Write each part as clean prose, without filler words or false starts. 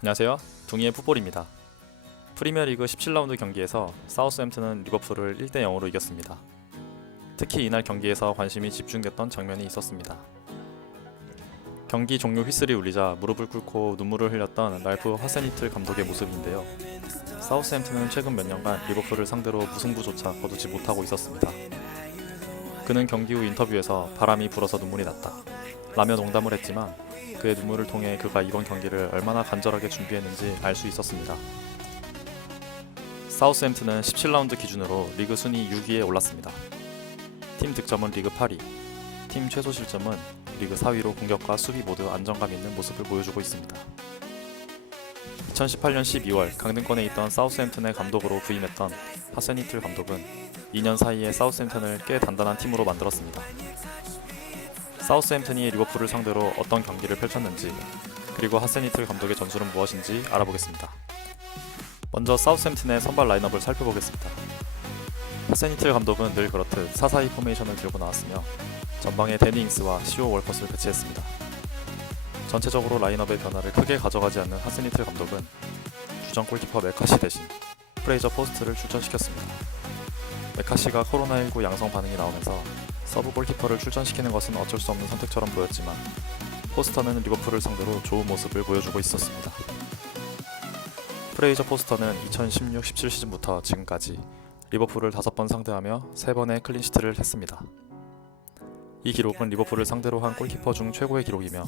안녕하세요. 둥이의 풋볼입니다. 프리미어리그 17라운드 경기에서 사우스햄튼은 리버풀을 1대 0으로 이겼습니다. 특히 이날 경기에서 관심이 집중됐던 장면이 있었습니다. 경기 종료 휘슬이 울리자 무릎을 꿇고 눈물을 흘렸던 랄프 하세니틀 감독의 모습인데요. 사우스햄튼은 최근 몇 년간 리버풀을 상대로 무승부조차 거두지 못하고 있었습니다. 그는 경기 후 인터뷰에서 바람이 불어서 눈물이 났다 라며 농담을 했지만 그의 눈물을 통해 그가 이번 경기를 얼마나 간절하게 준비했는지 알 수 있었습니다. 사우스햄튼은 17라운드 기준으로 리그 순위 6위에 올랐습니다. 팀 득점은 리그 8위, 팀 최소 실점은 리그 4위로 공격과 수비 모두 안정감 있는 모습을 보여주고 있습니다. 2018년 12월 강등권에 있던 사우스햄튼의 감독으로 부임했던 하세니틀 감독은 2년 사이에 사우스햄튼을 꽤 단단한 팀으로 만들었습니다. 사우스햄튼이 리버풀을 상대로 어떤 경기를 펼쳤는지 그리고 하세니틀 감독의 전술은 무엇인지 알아보겠습니다. 먼저 사우스햄튼의 선발 라인업을 살펴보겠습니다. 하세니틀 감독은 늘 그렇듯 4-4-2 포메이션을 들고 나왔으며 전방에 데니 잉스와 시오 월컷을 배치했습니다. 전체적으로 라인업의 변화를 크게 가져가지 않는 하세니틀 감독은 주전 골키퍼 메카시 대신 프레이저 포스트를 출전시켰습니다. 메카시가 코로나19 양성 반응이 나오면서 서브 골키퍼를 출전시키는 것은 어쩔 수 없는 선택처럼 보였지만 포스터는 리버풀을 상대로 좋은 모습을 보여주고 있었습니다. 프레이저 포스터는 2016-17 시즌부터 지금까지 리버풀을 5번 상대하며 3번의 클린시트를 했습니다. 이 기록은 리버풀을 상대로 한 골키퍼 중 최고의 기록이며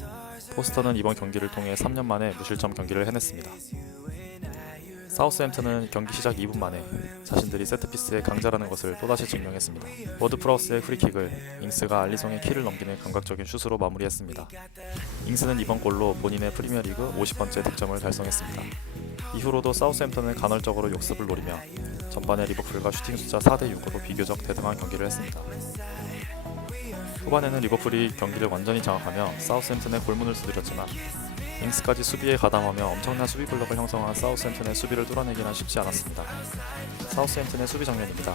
포스터는 이번 경기를 통해 3년 만에 무실점 경기를 해냈습니다. 사우스햄튼은 경기 시작 2분 만에 자신들이 세트피스의 강자라는 것을 또다시 증명했습니다. 워드 프라우스의 프리킥을 잉스가 알리송의 키를 넘기는 감각적인 슛으로 마무리했습니다. 잉스는 이번 골로 본인의 프리미어리그 50번째 득점을 달성했습니다. 이후로도 사우스햄튼은 간헐적으로 역습을 노리며 전반에 리버풀과 슈팅 숫자 4대6으로 비교적 대등한 경기를 했습니다. 후반에는 리버풀이 경기를 완전히 장악하며 사우스햄튼의 골문을 두드렸지만 잉스까지 수비에 가담하며 엄청난 수비 블록을 형성한 사우스햄튼의 수비를 뚫어내기는 쉽지 않았습니다. 사우스햄튼의 수비 장면입니다.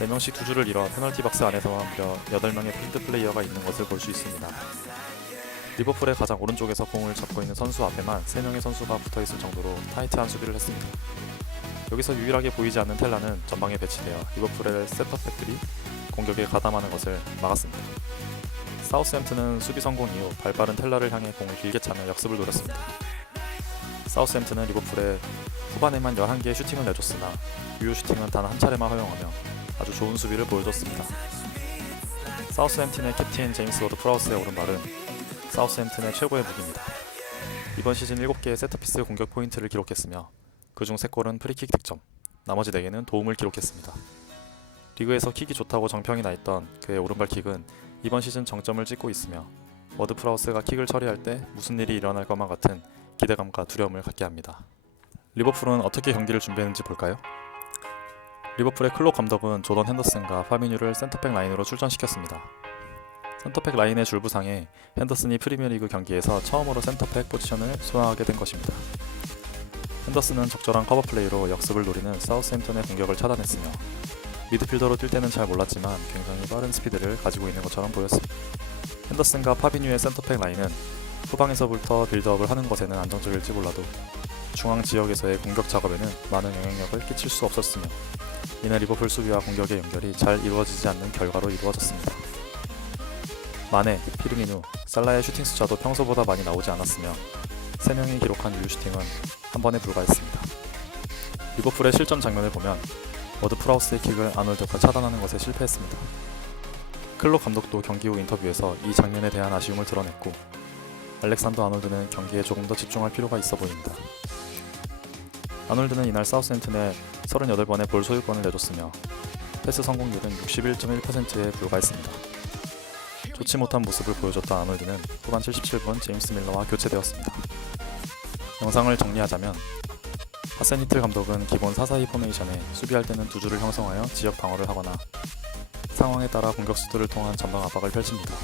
4명씩 두 줄을 이뤄 페널티 박스 안에서만 무려 8명의 필드 플레이어가 있는 것을 볼 수 있습니다. 리버풀의 가장 오른쪽에서 공을 잡고 있는 선수 앞에만 3명의 선수가 붙어있을 정도로 타이트한 수비를 했습니다. 여기서 유일하게 보이지 않는 텔라는 전방에 배치되어 리버풀의 센터백들이 공격에 가담하는 것을 막았습니다. 사우스햄튼은 수비 성공 이후 발빠른 텔라를 향해 공을 길게 차며 역습을 노렸습니다. 사우스햄튼은 리버풀에 후반에만 11개의 슈팅을 내줬으나 유효 슈팅은 단 한 차례만 허용하며 아주 좋은 수비를 보여줬습니다. 사우스햄튼의 캡틴 제임스 워드 프라우스의 오른발은 사우스햄튼의 최고의 무기입니다. 이번 시즌 7개의 세터피스 공격 포인트를 기록했으며 그중 3골은 프리킥 득점, 나머지 4개는 도움을 기록했습니다. 리그에서 킥이 좋다고 정평이 나있던 그의 오른발 킥은 이번 시즌 정점을 찍고 있으며 워드 프라우스가 킥을 처리할 때 무슨 일이 일어날 것만 같은 기대감과 두려움을 갖게 합니다. 리버풀은 어떻게 경기를 준비했는지 볼까요? 리버풀의 클롭 감독은 조던 핸더슨과 파비뉴를 센터백 라인으로 출전시켰습니다. 센터백 라인의 줄부상에 핸더슨이 프리미어리그 경기에서 처음으로 센터백 포지션을 수행하게 된 것입니다. 핸더슨은 적절한 커버 플레이로 역습을 노리는 사우스햄튼의 공격을 차단했으며 미드필더로 뛸 때는 잘 몰랐지만 굉장히 빠른 스피드를 가지고 있는 것처럼 보였습니다. 핸더슨과 파비뉴의 센터백 라인은 후방에서부터 빌드업을 하는 것에는 안정적일지 몰라도 중앙 지역에서의 공격 작업에는 많은 영향력을 끼칠 수 없었으며 이날 리버풀 수비와 공격의 연결이 잘 이루어지지 않는 결과로 이루어졌습니다. 마네, 피르미누, 살라의 슈팅 숫자도 평소보다 많이 나오지 않았으며 3명이 기록한 유효 슈팅은 한 번에 불과했습니다. 리버풀의 실점 장면을 보면 워드 프라우스의 킥을 아놀드가 차단하는 것에 실패했습니다. 클롭 감독도 경기 후 인터뷰에서 이 장면에 대한 아쉬움을 드러냈고 알렉산더 아놀드는 경기에 조금 더 집중할 필요가 있어 보입니다. 아놀드는 이날 사우스햄튼에 38번의 볼 소유권을 내줬으며 패스 성공률은 61.1%에 불과했습니다. 좋지 못한 모습을 보여줬던 아놀드는 후반 77분 제임스 밀러와 교체되었습니다. 영상을 정리하자면 하세니틀 감독은 기본 4-4-2 포메이션에 수비할 때는 두 줄을 형성하여 지역 방어를 하거나 상황에 따라 공격수들을 통한 전방 압박을 펼칩니다.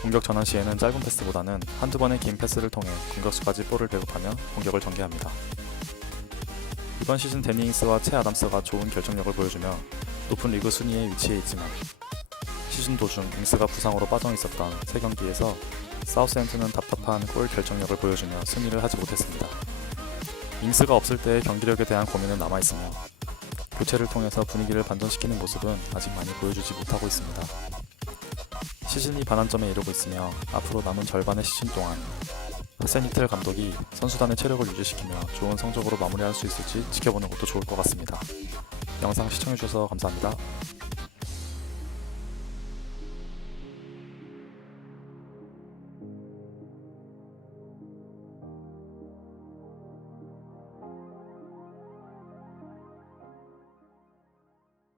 공격 전환 시에는 짧은 패스보다는 한두 번의 긴 패스를 통해 공격수까지 볼을 배급하며 공격을 전개합니다. 이번 시즌 데니 잉스와 채 아담스가 좋은 결정력을 보여주며 높은 리그 순위에 위치해 있지만 시즌 도중 잉스가 부상으로 빠져 있었던 3경기에서 사우스햄튼은 답답한 골 결정력을 보여주며 승리를 하지 못했습니다. 잉스가 없을 때의 경기력에 대한 고민은 남아있으며 교체를 통해서 분위기를 반전시키는 모습은 아직 많이 보여주지 못하고 있습니다. 시즌이 반환점에 이르고 있으며 앞으로 남은 절반의 시즌 동안 하센이틀 감독이 선수단의 체력을 유지시키며 좋은 성적으로 마무리할 수 있을지 지켜보는 것도 좋을 것 같습니다. 영상 시청해주셔서 감사합니다.